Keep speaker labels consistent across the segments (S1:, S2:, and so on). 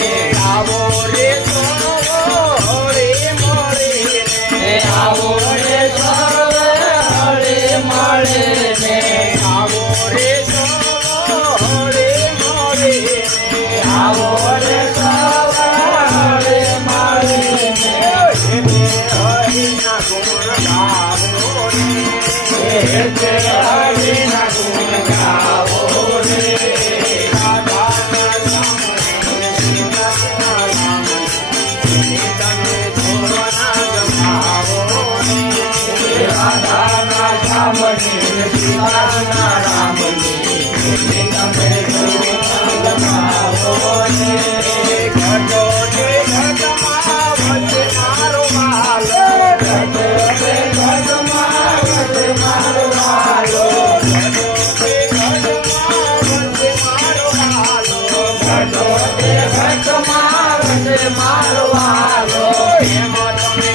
S1: Yeah. Yeah.
S2: મારવાલો
S1: એમાં તમે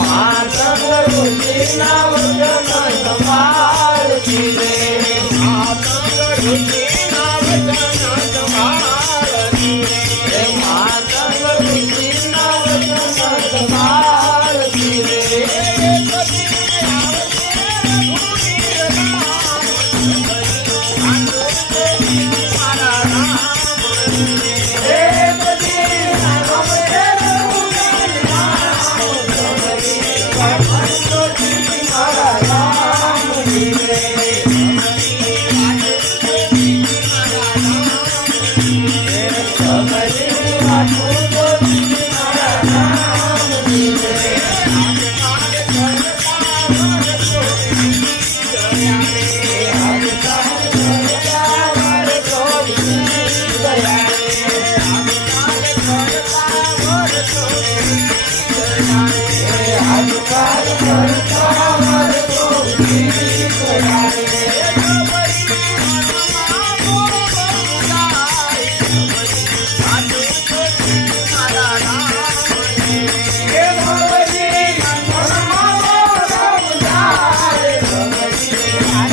S2: माझा नाव મારા રામ જીવે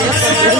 S2: Yeah.